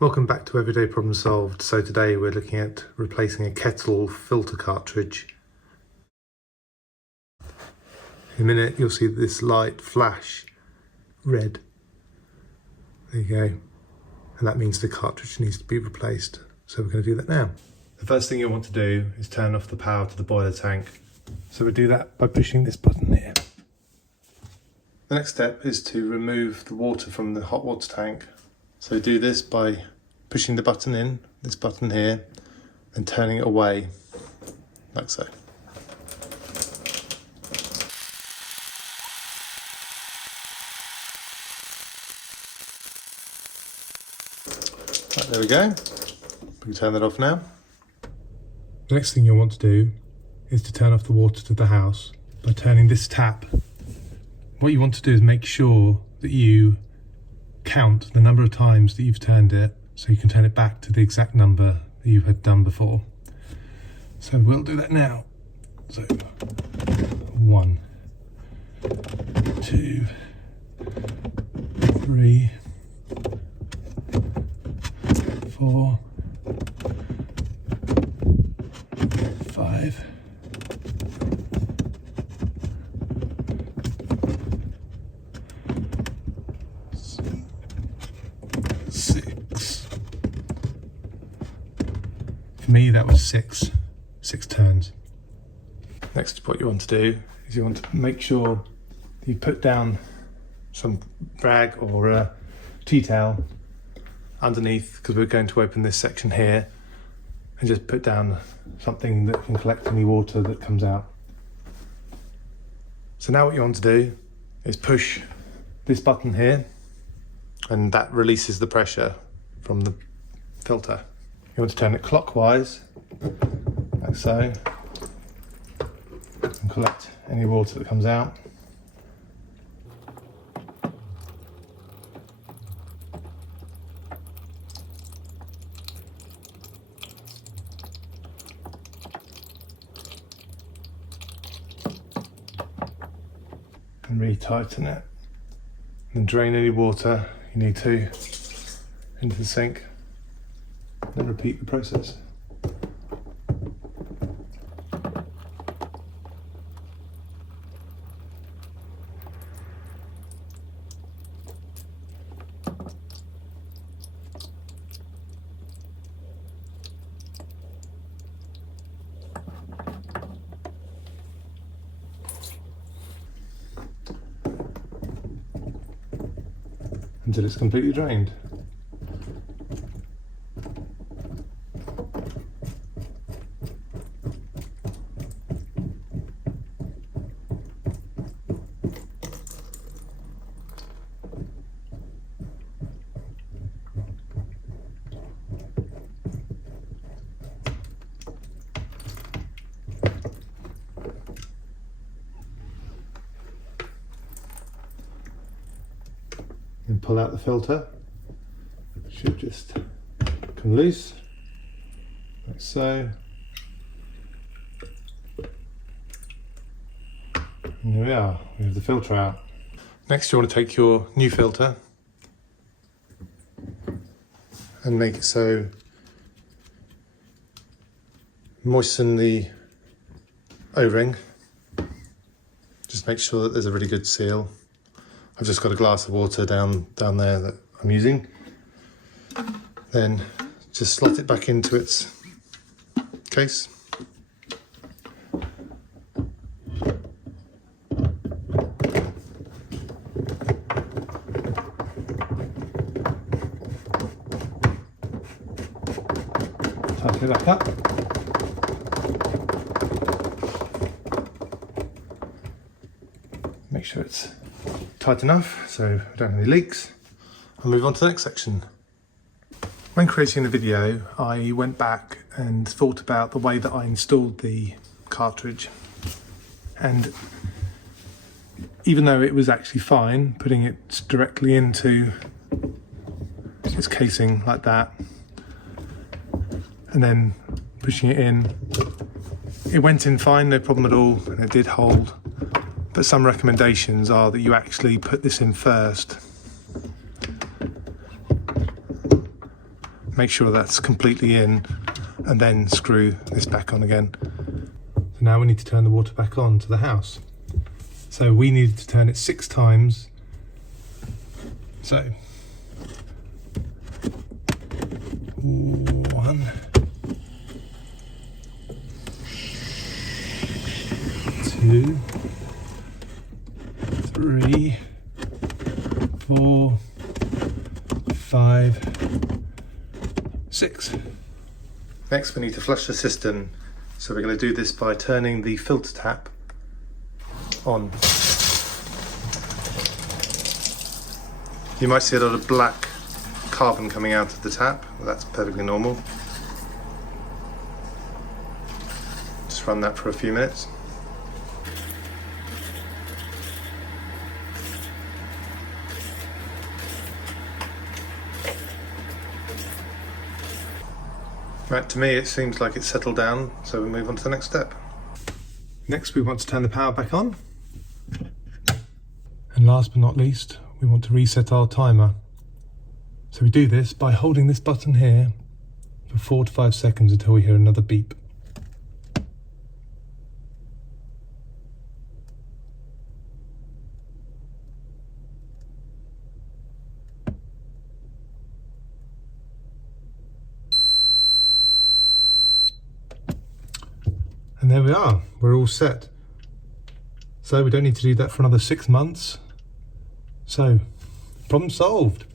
Welcome back to Everyday Problem Solved. So today we're looking at replacing a QETTLE filter cartridge. In a minute you'll see this light flash red. There you go. And that means the cartridge needs to be replaced. So we're going to do that now. The first thing you'll want to do is turn off the power to the boiler tank. So we do that by pushing this button here. The next step is to remove the water from the hot water tank. So do this by pushing the button in, this button here, and turning it away, like so. Right, there we go. We can turn that off now. The next thing you'll want to do is to turn off the water to the house by turning this tap. What you want to do is make sure that you count the number of times that you've turned it so you can turn it back to the exact number that you had done before. So we'll do that now. So 1, 2, 3, 4, 5, 6. For me that was six turns. Next, what you want to do is you want to make sure that you put down some rag or a tea towel underneath, because we're going to open this section here, and just put down something that can collect any water that comes out. So now what you want to do is push this button here, and that releases the pressure from the filter. You want to turn it clockwise, like so, and collect any water that comes out. And re-tighten it. And drain any water you need to into the sink. Then repeat the process. Until it's completely drained. And pull out the filter. It should just come loose, like so. And there we are, we have the filter out. Next you want to take your new filter and make it so, moisten the O-ring. Just make sure that there's a really good seal. I've just got a glass of water down there that I'm using. Then just slot it back into its case. Tighten it back up. Make sure it's tight enough so we don't have any leaks. I'll move on to the next section. When creating the video, I went back and thought about the way that I installed the cartridge, and even though it was actually fine putting it directly into its casing like that and then pushing it in, it went in fine, no problem at all, and it did hold. But some recommendations are that you actually put this in first make sure that's completely in, and then screw this back on again. So now we need to turn the water back on to the house. So we needed to turn it 6 times. So 1, 2, 3, 4, 5, 6. Next we need to flush the cistern. So we're going to do this by turning the filter tap on. You might see a lot of black carbon coming out of the tap. That's perfectly normal. Just run that for a few minutes. Right, to me it seems like it's settled down, so we move on to the next step. Next we want to turn the power back on. And last but not least, we want to reset our timer. So we do this by holding this button here for 4 to 5 seconds until we hear another beep. And there we are, we're all set. So we don't need to do that for another 6 months. So, problem solved.